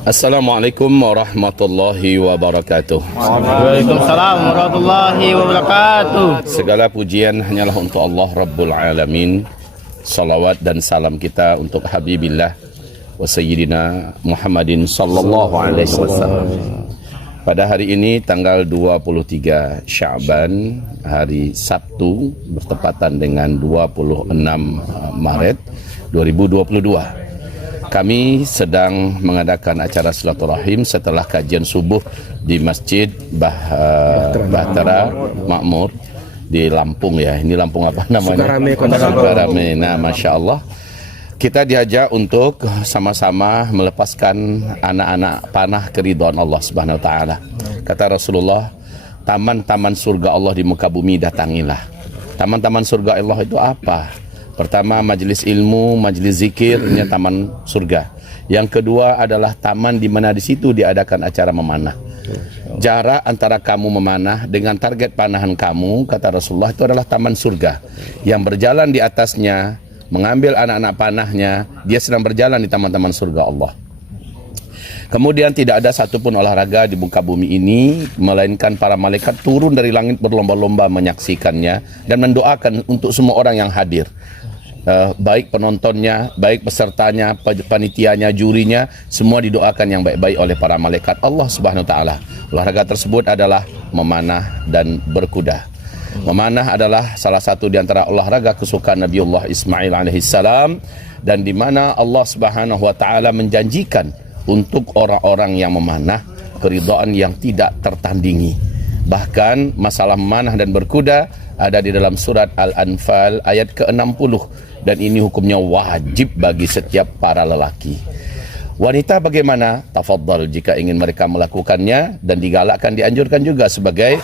Assalamualaikum warahmatullahi wabarakatuh. Waalaikumsalam warahmatullahi wabarakatuh. Segala pujian hanyalah untuk Allah Rabbul Alamin. Salawat dan salam kita untuk Habibillah wa Sayyidina Muhammadin sallallahu alaihi wasallam. Pada hari ini tanggal 23 Sya'ban, hari Sabtu, bertepatan dengan 26 Maret 2022. Kami sedang mengadakan acara silaturahim setelah kajian subuh di Masjid Bahtera Makmur di Lampung ya. Ini Lampung apa namanya? Sukarame. Nah, Masya Allah. Kita diajak untuk sama-sama melepaskan anak-anak panah keridhaan Allah Subhanahu wa taala. Kata Rasulullah, taman-taman surga Allah di muka bumi datangilah. Taman-taman surga Allah itu apa? Pertama, majelis ilmu, majelis zikir, ini taman surga. Yang kedua adalah taman di mana di situ diadakan acara memanah. Jarak antara kamu memanah dengan target panahan kamu, kata Rasulullah, itu adalah taman surga. Yang berjalan di atasnya, mengambil anak-anak panahnya, dia sedang berjalan di taman-taman surga Allah. Kemudian tidak ada satupun olahraga di muka bumi ini, melainkan para malaikat turun dari langit berlomba-lomba menyaksikannya dan mendoakan untuk semua orang yang hadir. Baik penontonnya, baik pesertanya, panitianya, jurinya, semua didoakan yang baik-baik oleh para malaikat Allah Subhanahu wa taala. Olahraga tersebut adalah memanah dan berkuda. Memanah adalah salah satu di antara olahraga kesukaan Nabiullah Ismail alaihissalam, dan di mana Allah Subhanahu wa taala menjanjikan untuk orang-orang yang memanah keridhaan yang tidak tertandingi. Bahkan masalah memanah dan berkuda ada di dalam surat Al-Anfal ayat ke-60, dan ini hukumnya wajib bagi setiap para lelaki. Wanita bagaimana? Tafadhal jika ingin mereka melakukannya, dan digalakkan, dianjurkan juga sebagai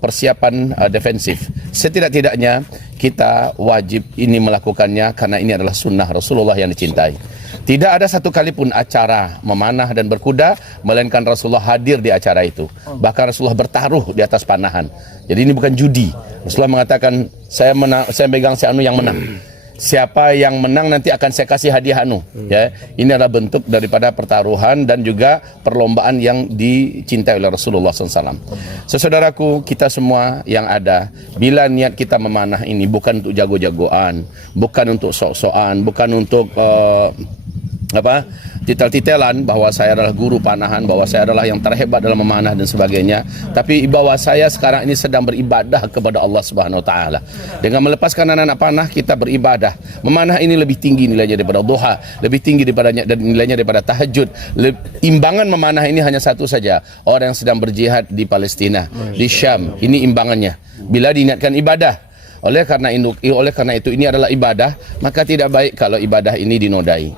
persiapan defensif. Setidak-tidaknya kita wajib ini melakukannya karena ini adalah sunnah Rasulullah yang dicintai. Tidak ada satu kali pun acara memanah dan berkuda melainkan Rasulullah hadir di acara itu. Bahkan Rasulullah bertaruh di atas panahan. Jadi ini bukan judi. Rasulullah mengatakan, saya pegang si anu yang menang. Siapa yang menang nanti akan saya kasih hadiah anu. Ya, ini adalah bentuk daripada pertaruhan dan juga perlombaan yang dicintai oleh Rasulullah SAW. Saudaraku, kita semua yang ada, bila niat kita memanah ini bukan untuk jago-jagoan, bukan untuk sok-sokan, bukan untuk titel-titelan bahwa saya adalah guru panahan, bahwa saya adalah yang terhebat dalam memanah dan sebagainya, tapi bahwa saya sekarang ini sedang beribadah kepada Allah Subhanahu wa taala. Dengan melepaskan anak-anak panah, kita beribadah. Memanah ini lebih tinggi nilainya daripada duha, lebih tinggi daripada nilainya daripada tahajud. Imbangan memanah ini hanya satu saja, orang yang sedang berjihad di Palestina, di Syam. Ini imbangannya. Bila diniatkan ibadah. Oleh karena itu ini adalah ibadah, maka tidak baik kalau ibadah ini dinodai,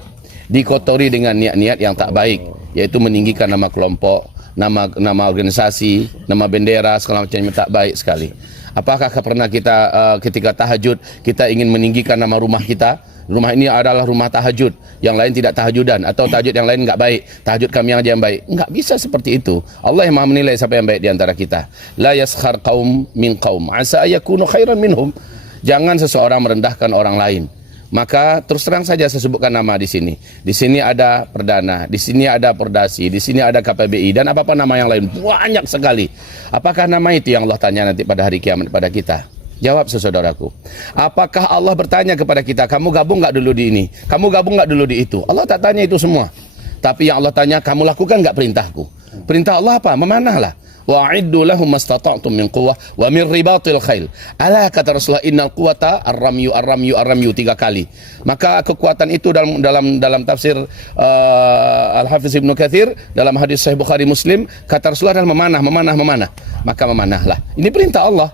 dikotori dengan niat-niat yang tak baik, yaitu meninggikan nama kelompok, nama organisasi, nama bendera, segala macam yang tak baik sekali. Apakah pernah kita ketika tahajud kita ingin meninggikan nama rumah kita? Rumah ini adalah rumah tahajud, yang lain tidak tahajudan, atau tahajud yang lain enggak baik, tahajud kami yang aja yang baik. Enggak bisa seperti itu. Allah yang Maha menilai siapa yang baik di antara kita. La yaskhar qaum min qaum asa ayakunu khairan minhum. Jangan seseorang merendahkan orang lain. Maka terus terang saja saya sebutkan nama di sini. Di sini ada Perdana, di sini ada Perdasi, di sini ada KPBI, dan apa nama yang lain banyak sekali. Apakah nama itu yang Allah tanya nanti pada hari kiamat pada kita? Jawab saudaraku. Apakah Allah bertanya kepada kita, kamu gabung nggak dulu di ini, kamu gabung nggak dulu di itu? Allah tak tanya itu semua. Tapi yang Allah tanya, kamu lakukan nggak perintahku? Perintah Allah apa? Memanahlah. Wa'iddu lahum mastata'tum min quwwah wa min ribatil khail. Ala, kata Rasulullah, innal quwwata ar-ramyu 3 kali. Maka kekuatan itu dalam tafsir Al-Hafiz Ibnu Katsir, dalam hadis Sahih Bukhari Muslim, kata Rasulullah adalah memanah. Maka memanahlah. Ini perintah Allah.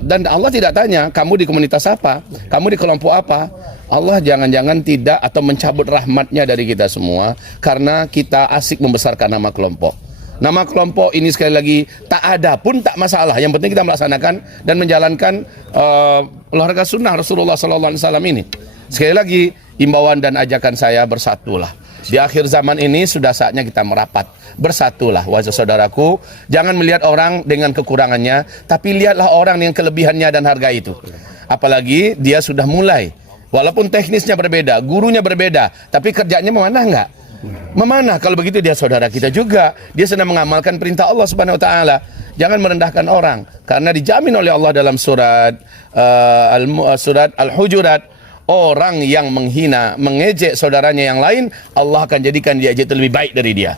Dan Allah tidak tanya kamu di komunitas apa, kamu di kelompok apa. Allah jangan-jangan tidak atau mencabut rahmatnya dari kita semua karena kita asik membesarkan nama kelompok. Nama kelompok ini sekali lagi tak ada pun tak masalah. Yang penting kita melaksanakan dan menjalankan olahraga sunnah Rasulullah SAW ini. Sekali lagi imbauan dan ajakan saya, bersatulah. Di akhir zaman ini sudah saatnya kita merapat. Bersatulah wahai saudaraku. Jangan melihat orang dengan kekurangannya, tapi lihatlah orang dengan kelebihannya dan harga itu. Apalagi dia sudah mulai. Walaupun teknisnya berbeda, gurunya berbeda, tapi kerjanya memanah enggak? Memanah, kalau begitu dia saudara kita juga. Dia sedang mengamalkan perintah Allah Subhanahu wa taala. Jangan merendahkan orang, karena dijamin oleh Allah dalam surat Al-Hujurat, orang yang menghina, mengejek saudaranya yang lain, Allah akan jadikan dia itu lebih baik dari dia.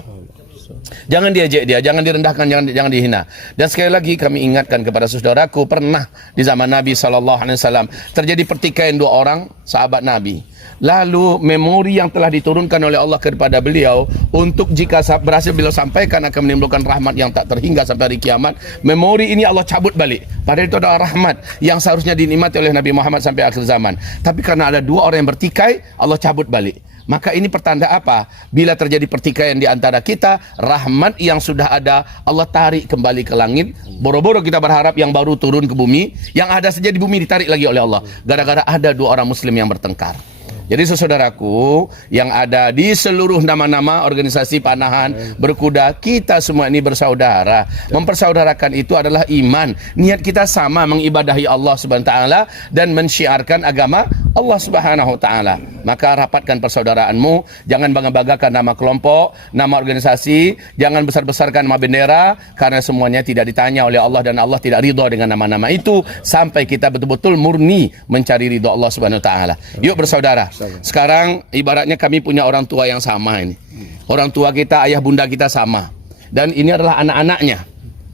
Jangan diejek dia, jangan direndahkan, jangan dihina. Dan sekali lagi kami ingatkan kepada saudaraku, pernah di zaman Nabi SAW terjadi pertikaian dua orang sahabat Nabi. Lalu memori yang telah diturunkan oleh Allah kepada beliau, untuk jika berhasil beliau sampaikan akan menimbulkan rahmat yang tak terhingga sampai hari kiamat, memori ini Allah cabut balik. Padahal itu adalah rahmat yang seharusnya dinikmati oleh Nabi Muhammad sampai akhir zaman. Tapi karena ada dua orang yang bertikai, Allah cabut balik. Maka ini pertanda apa? Bila terjadi pertikaian di antara kita, rahmat yang sudah ada Allah tarik kembali ke langit. Boro-boro kita berharap yang baru turun ke bumi, yang ada saja di bumi ditarik lagi oleh Allah, gara-gara ada dua orang muslim yang bertengkar. Jadi saudaraku yang ada di seluruh nama-nama organisasi panahan berkuda, kita semua ini bersaudara. Mempersaudarakan itu adalah iman. Niat kita sama, mengibadahi Allah Subhanahu wa taala dan mensyiarkan agama Allah Subhanahu wa taala. Maka rapatkan persaudaraanmu, jangan bangga-banggakan nama kelompok, nama organisasi, jangan besar-besarkan nama bendera, karena semuanya tidak ditanya oleh Allah dan Allah tidak ridha dengan nama-nama itu sampai kita betul-betul murni mencari ridha Allah Subhanahu wa taala. Yuk bersaudara. Sekarang ibaratnya kami punya orang tua yang sama ini. Orang tua kita, ayah bunda kita sama. Dan ini adalah anak-anaknya.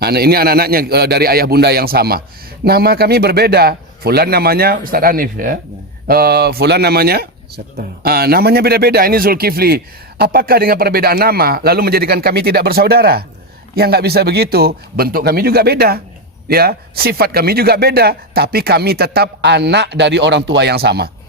Ini anak-anaknya dari ayah bunda yang sama. Nama kami berbeda. Fulan namanya Ustaz Hanif ya. Fulan namanya namanya beda-beda. Ini Zulkifli. Apakah dengan perbedaan nama lalu menjadikan kami tidak bersaudara? Ya nggak bisa begitu. Bentuk kami juga beda. Ya, sifat kami juga beda. Tapi kami tetap anak dari orang tua yang sama.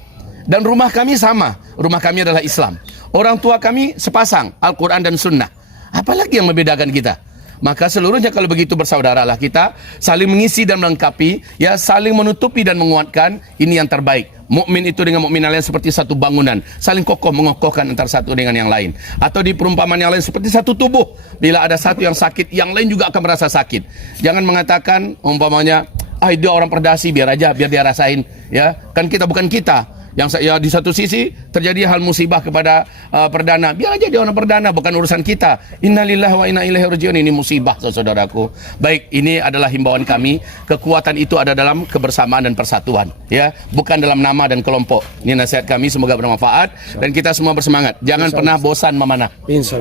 Dan rumah kami sama. Rumah kami adalah Islam. Orang tua kami sepasang, Al-Quran dan Sunnah. Apalagi yang membedakan kita? Maka seluruhnya kalau begitu bersaudaralah kita, saling mengisi dan melengkapi, ya saling menutupi dan menguatkan. Ini yang terbaik. Mukmin itu dengan mukmin lain seperti satu bangunan, saling kokoh mengokohkan antara satu dengan yang lain. Atau di perumpamaan yang lain seperti satu tubuh. Bila ada satu yang sakit, yang lain juga akan merasa sakit. Jangan mengatakan umpamanya, dia orang perdasi, biar aja, biar dia rasain. Ya, kan kita bukan kita. Yang ya, di satu sisi terjadi hal musibah kepada perdana, biar aja dia orang perdana, bukan urusan kita. Innalillahi wa inna ilaihi rajiun. Ini musibah saudaraku. Baik, ini adalah himbauan kami. Kekuatan itu ada dalam kebersamaan dan persatuan, ya, bukan dalam nama dan kelompok. Ini nasihat kami, semoga bermanfaat dan kita semua bersemangat. Jangan pernah bosan memanah.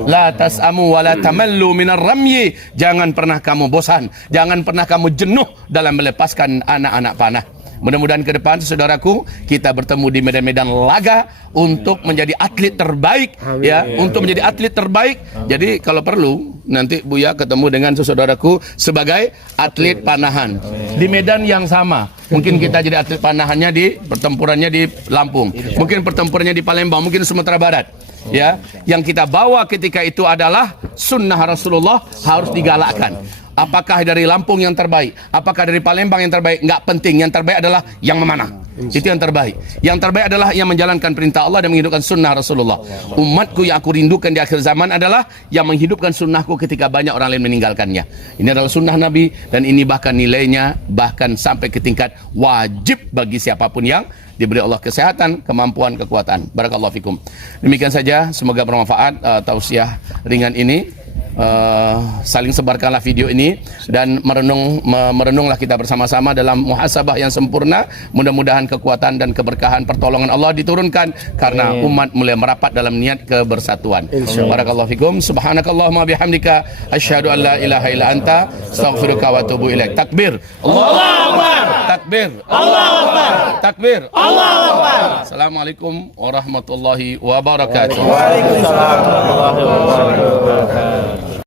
La tas'amu wa la tamallu minar ramyi. Jangan pernah kamu bosan, jangan pernah kamu jenuh dalam melepaskan anak-anak panah. Mudah-mudahan ke depan saudaraku kita bertemu di medan-medan laga untuk menjadi atlet terbaik. Amin. Ya, untuk menjadi atlet terbaik. Amin. Jadi kalau perlu nanti Buya ketemu dengan saudaraku sebagai atlet panahan. Amin. Di medan yang sama. Mungkin kita jadi atlet panahannya di pertempurannya di Lampung, mungkin pertempurannya di Palembang, mungkin Sumatera Barat. Ya, yang kita bawa ketika itu adalah sunnah Rasulullah harus digalakkan. Apakah dari Lampung yang terbaik, apakah dari Palembang yang terbaik, nggak penting. Yang terbaik adalah yang memanah. Itu yang terbaik. Yang terbaik adalah yang menjalankan perintah Allah dan menghidupkan sunnah Rasulullah. Umatku yang aku rindukan di akhir zaman adalah yang menghidupkan sunnahku ketika banyak orang lain meninggalkannya. Ini adalah sunnah Nabi dan ini bahkan nilainya bahkan sampai ke tingkat wajib bagi siapapun yang diberi Allah kesehatan, kemampuan, kekuatan. Barakallahu fikum. Demikian saja, semoga bermanfaat tausiah ringan ini. Saling sebarkanlah video ini dan merenunglah kita bersama-sama dalam muhasabah yang sempurna. Mudah-mudahan kekuatan dan keberkahan pertolongan Allah diturunkan karena umat mulai merapat dalam niat kebersatuan. Barakallahu fikum. Subhanakallahumma bihamdika asyhadu an la ilaha illa anta astaghfiruka wa atubu ilaik. Takbir. Allahu akbar. Takbir. Allahu akbar. Takbir. Allahu akbar. Assalamualaikum warahmatullahi wabarakatuh. Waalaikumsalam warahmatullahi wabarakatuh.